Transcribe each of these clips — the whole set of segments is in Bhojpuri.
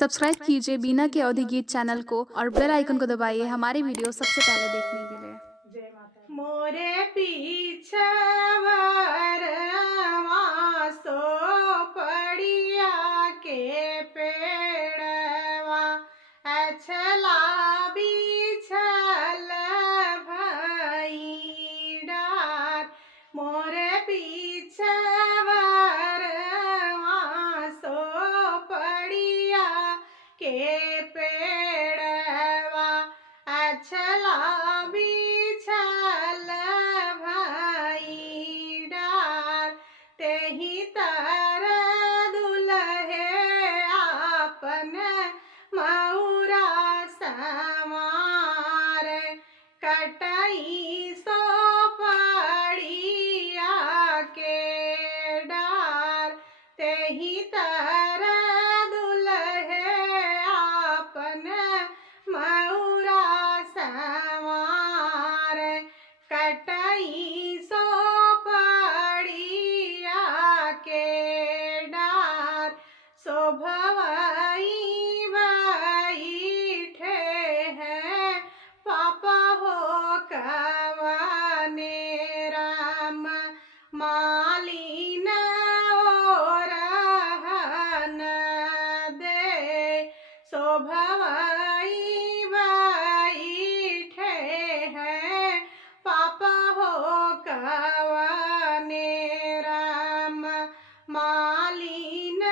सब्सक्राइब कीजिए बीना के अवधि गीत चैनल को और बेल आइकन को दबाइए हमारी वीडियो सबसे पहले देखने के लिए। जय माता। मोरे पीछवर मासो पड़िया के पेड़वा अछला बिछल भई डार। मोरे पीछवर मासो पड़िया के पेड़वा अछला बिछल भई डार। तेहि तर दुल्हे आपन मऊरा समार कटई सो पड़िया के डार। तेहि तर दुल्हे आपन मऊरा समार कटई सो पड़िया के डार। शोभवई बैठे हैं पापा हो कवने राम मालिन ओरहन दे। शोभवई बैठे हैं पापा हो कवने राम मालिन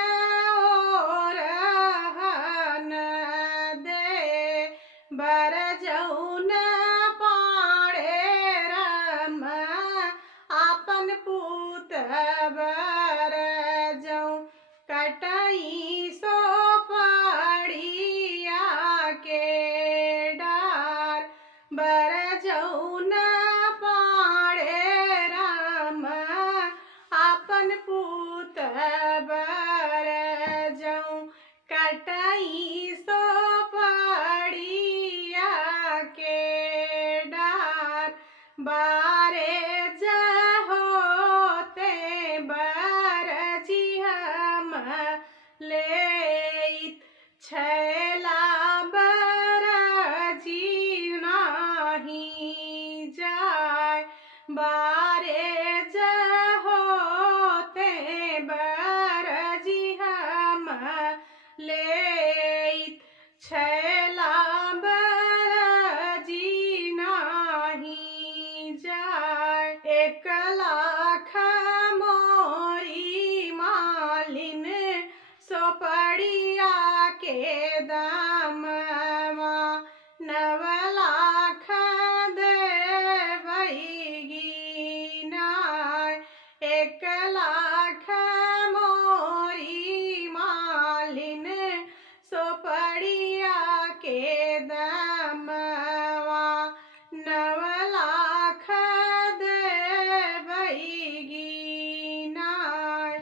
ओरहन दे। बर जौन पाड़े राम आपन पूत बर जौ कटई सो पड़िया के डार। बर जौन पाड़े राम आपन पूत बर जौ कटई सो पड़िया के डार। बारे जहोते बर जी हम लेइत छैला बर जी नाही जाय। बारे जहोते बर जी हम लेइत छैला बर जी नाही जाय। 1,00,000 मोरी मालिन सो पड़िया के दामवा 9,00,000 देवई नाय। 1,00,000 मोरी मालिन सो पड़िया के दामवा 9,00,000 देवई नाय।